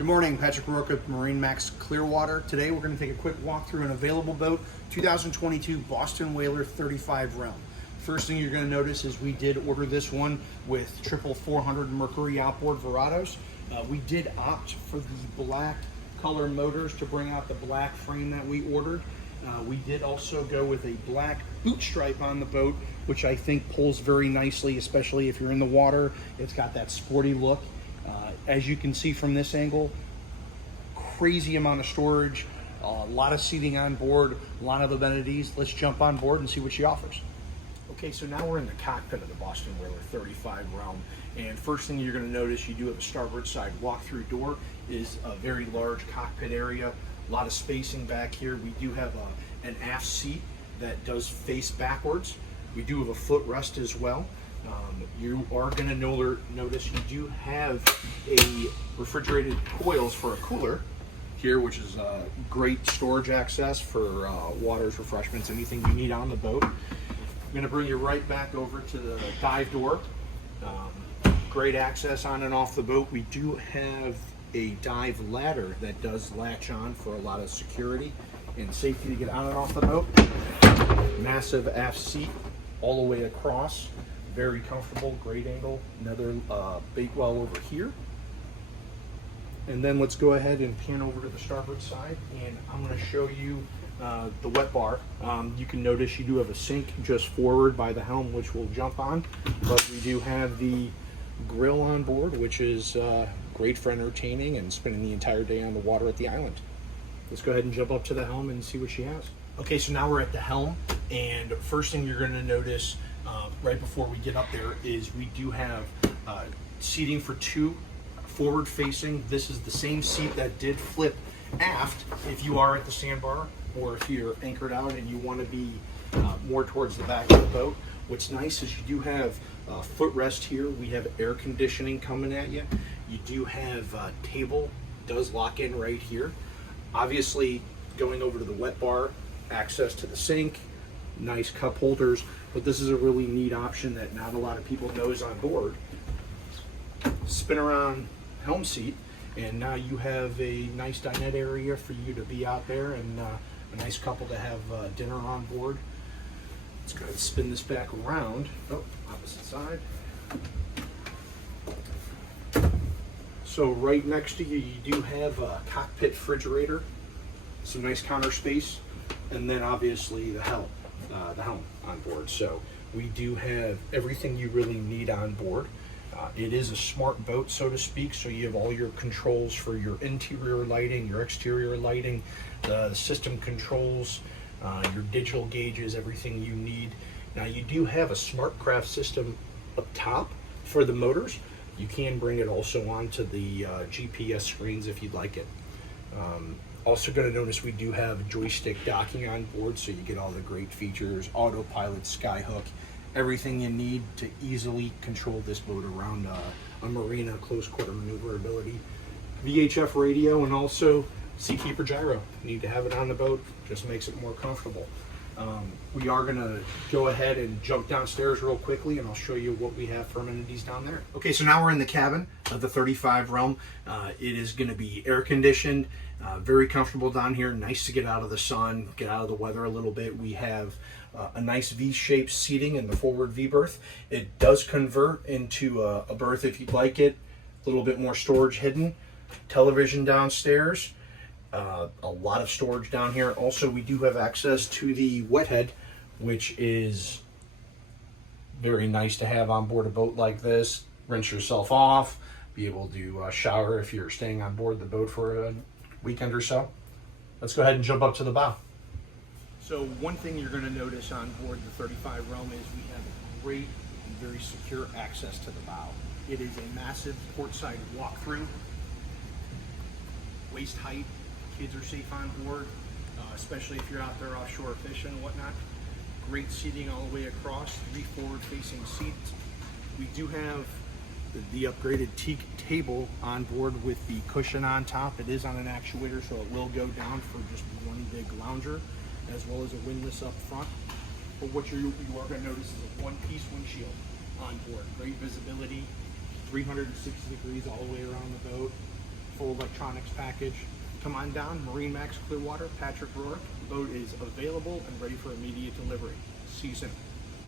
Good morning, Patrick Rourke with MarineMax Clearwater. Today we're going to take a quick walk through an available boat, 2022 Boston Whaler 35 Realm. First thing you're going to notice is we did order this one with triple 400 Mercury outboard Verados. We did opt for the black color motors to bring out the black frame that we ordered. We did also go with a black boot stripe on the boat, which I think pulls very nicely, especially if you're in the water. It's got that sporty look. As you can see from this angle, crazy amount of storage, a lot of seating on board, a lot of amenities. Let's jump on board and see what she offers. Okay, so now we're in the cockpit of the Boston Whaler 35 Realm, and first thing you're going to notice, you do have a starboard side walk-through door. Is a very large cockpit area, a lot of spacing back here. We do have an aft seat that does face backwards. We do have a footrest as well. You are going to notice you do have a refrigerated coils for a cooler here, which is great storage access for waters, refreshments, anything you need on the boat. I'm going to bring you right back over to the dive door. Great access on and off the boat. We do have a dive ladder that does latch on for a lot of security and safety to get on and off the boat. Massive aft seat all the way across. Very comfortable, great angle. Another bait well over here. And then let's go ahead and pan over to the starboard side, and I'm going to show you the wet bar. You can notice you do have a sink just forward by the helm, which we'll jump on, but we do have the grill on board, which is great for entertaining and spending the entire day on the water at the island. Let's go ahead and jump up to the helm and see what she has. Okay, so now we're at the helm, and first thing you're going to notice right before we get up there is we do have seating for two forward facing. This is the same seat that did flip aft if you are at the sandbar or if you're anchored out and you want to be more towards the back of the boat. What's nice is you do have footrest here. We have air conditioning coming at you. You do have table does lock in right here. Obviously, going over to the wet bar, access to the sink, nice cup holders, but this is a really neat option that not a lot of people knows on board. Spin around helm seat, and now you have a nice dinette area for you to be out there, and a nice couple to have dinner on board. Let's go ahead and spin this back around. Oh, opposite side. So right next to you, you do have a cockpit refrigerator, some nice counter space, and then obviously the helm on board. So we do have everything you really need on board. It is a smart boat, so to speak, so you have all your controls for your interior lighting, your exterior lighting, the system controls, your digital gauges, everything you need. Now you do have a SmartCraft system up top for the motors. You can bring it also onto the GPS screens if you'd like it. Also going to notice we do have joystick docking on board, so you get all the great features, autopilot, skyhook, everything you need to easily control this boat around a marina, close quarter maneuverability. VHF radio, and also Seakeeper gyro. You need to have it on the boat, just makes it more comfortable. We are going to go ahead and jump downstairs real quickly, and I'll show you what we have for amenities down there. Okay, so now we're in the cabin of the 35 Realm. It is going to be air conditioned, very comfortable down here, nice to get out of the sun, get out of the weather a little bit. We have a nice V-shaped seating in the forward V-berth. It does convert into a berth if you'd like it, a little bit more storage hidden. Television downstairs. A lot of storage down here. Also, we do have access to the wet head, which is very nice to have on board a boat like this. Rinse yourself off, be able to shower if you're staying on board the boat for a weekend or so. Let's go ahead and jump up to the bow. So one thing you're going to notice on board the 35 Realm is we have a great and very secure access to the bow. It is a massive portside walkthrough, waist height. Kids are safe on board, especially if you're out there offshore fishing and whatnot. Great seating all the way across, 3 forward-facing seats. We do have the upgraded teak table on board with the cushion on top. It is on an actuator, so it will go down for just one big lounger, as well as a windlass up front. But what you are going to notice is a one-piece windshield on board. Great visibility, 360 degrees all the way around the boat. full electronics package. Come on down, MarineMax Clearwater, Patrick Rourke. The boat is available and ready for immediate delivery. See you soon.